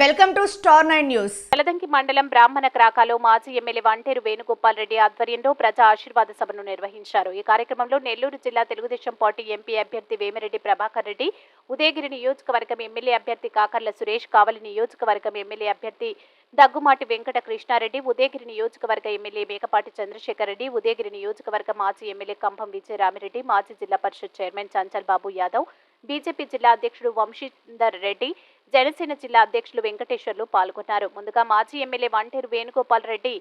Welcome to star 9 news. Veladanki మండలం బ్రాహ్మణ క్రాకాలో మాజీ ఎమ్మెల్యే వంటేరు వేణుగోపాల్ రెడ్డి ఆధ్వర్యంలో ప్రజా ఆశీర్వాద సభను నిర్వహించారు. ఈ కార్యక్రమంలో నెల్లూరు జిల్లా తెలుగుదేశం పార్టీ ఎంపీ అభ్యర్థి వేమిరెడ్డి ప్రభాకర్ రెడ్డి, ఉదయగిరి నియోజకవర్గం ఎమ్మెల్యే అభ్యర్థి కాకర్ల సురేష్, కావలి నియోజకవర్గం ఎమ్మెల్యే అభ్యర్థి దగ్గుమాటి వెంకట కృష్ణారెడ్డి, ఉదయగిరి నియోజకవర్గ ఎమ్మెల్యే మేకపాటి చంద్రశేఖర్ రెడ్డి, ఉదయగిరి నియోజకవర్గ మాజీ ఎమ్మెల్యే కంభం విజయరామిరెడ్డి, మాజీ జిల్లా పరిషత్ చైర్మన్ చంచల్ బాబు యాదవ్, బీజేపీ జిల్లా అధ్యక్షుడు వంశీధర్ రెడ్డి, జనసేన జిల్లా అధ్యక్షులు వెంకటేశ్వర్లు పాల్గొన్నారు. ముందుగా మాజీ ఎమ్మెల్యే వంటేరు వేణుగోపాల్ రెడ్డి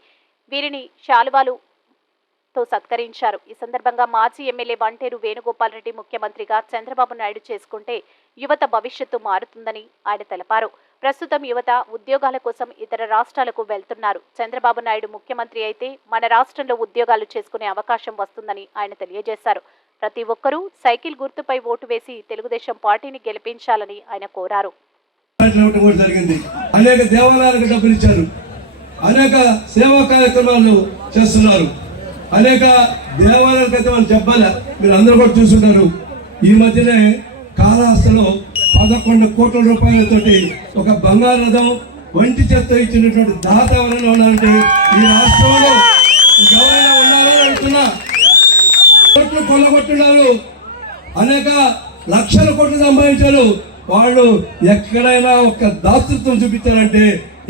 వీరిని శాలువాలుతో సత్కరించారు. ఈ సందర్భంగా మాజీ ఎమ్మెల్యే వంటేరు వేణుగోపాల్ రెడ్డి ముఖ్యమంత్రిగా చంద్రబాబు నాయుడు చేసుకుంటే యువత భవిష్యత్తు మారుతుందని ఆయన తెలిపారు. ప్రస్తుతం యువత ఉద్యోగాల కోసం ఇతర రాష్ట్రాలకు వెళ్తున్నారు. చంద్రబాబు నాయుడు ముఖ్యమంత్రి అయితే మన రాష్ట్రంలో ఉద్యోగాలు చేసుకునే అవకాశం వస్తుందని ఆయన తెలియజేశారు. ప్రతి ఒక్కరూ సైకిల్ గుర్తుపై ఓటు వేసి తెలుగుదేశం పార్టీని గెలిపించాలని ఆయన కోరారు. జరిగింది. అనేక దేవాలయాలకు డబ్బులు ఇచ్చారు, అనేక సేవా కార్యక్రమాలు చేస్తున్నారు, అనేక దేవాలయాలకు అయితే వాళ్ళు చెప్పాలి. మీరు అందరూ కూడా చూస్తుంటారు. ఈ మధ్యనే కాళహస్తిలో 11 కోట్ల రూపాయలతోటి ఒక బంగారు రథం వంటి చెత్త ఇచ్చినటువంటి దాత ఎవరైనా ఉన్నారంటే ఈ రాష్ట్రంలో ఎవరైనా ఉన్నారని అడుగుతున్నా. కోట్లు కొల్లగొట్టున్నారు, అనేక లక్షల కోట్లు సంపాదించారు. వాళ్ళు ఎక్కడైనా ఒక దాతృత్వం చూపించారంటే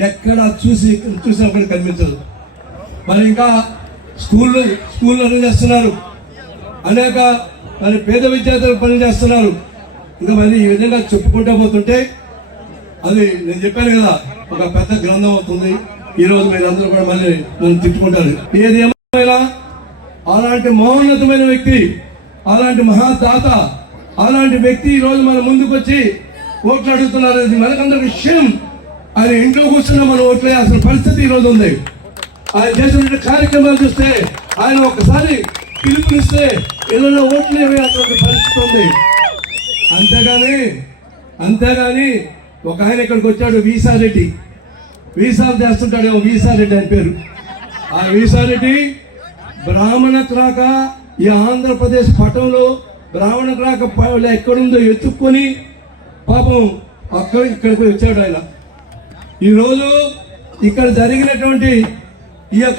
ఎక్కడ చూసినప్పుడు కనిపించదు. మరి ఇంకా స్కూళ్ళు రన్ చేస్తున్నారు, అనేక మరి పేద విద్యార్థులు పని చేస్తున్నారు. ఇంకా మరి ఈ విధంగా చెప్పుకుంటూ పోతుంటే అది నేను చెప్పాను కదా, ఒక పెద్ద గ్రంథం అవుతుంది. ఈరోజు మీరు అందరూ కూడా మళ్ళీ నన్ను తిట్టుకుంటారు. ఏది ఏమైనా అలాంటి మహోన్నతమైన వ్యక్తి, అలాంటి మహాదాత, అలాంటి వ్యక్తి ఈరోజు మన ముందుకు వచ్చి ఓట్లు అడుగుతున్నారు. అది మనకందరి విషయం. ఆయన ఇంట్లో కూర్చున్న మనం ఓట్లు వేయాల్సిన పరిస్థితి ఈరోజు ఉంది. ఆయన చేసిన కార్యక్రమాలు చూస్తే, ఆయన ఒకసారి పిలుపునిస్తే ఇళ్ళలో ఓట్లు వేయాల్సిన పరిస్థితి ఉంది. అంతేగాని ఒక ఆయన ఇక్కడికి వచ్చాడు, వీసారెడ్డి. వీసాలు చేస్తుంటాడేమో, వీసారెడ్డి అని పేరు. ఆ వీసారెడ్డి బ్రాహ్మణ క్రాక ఈ ఆంధ్రప్రదేశ్ పటంలో బ్రాహ్మణ క్రాక ఎక్కడుందో ఎత్తుక్కొని పాపం ఇక్కడికి వచ్చాడు ఆయన. ఈరోజు ఇక్కడ జరిగినటువంటి ఈ యొక్క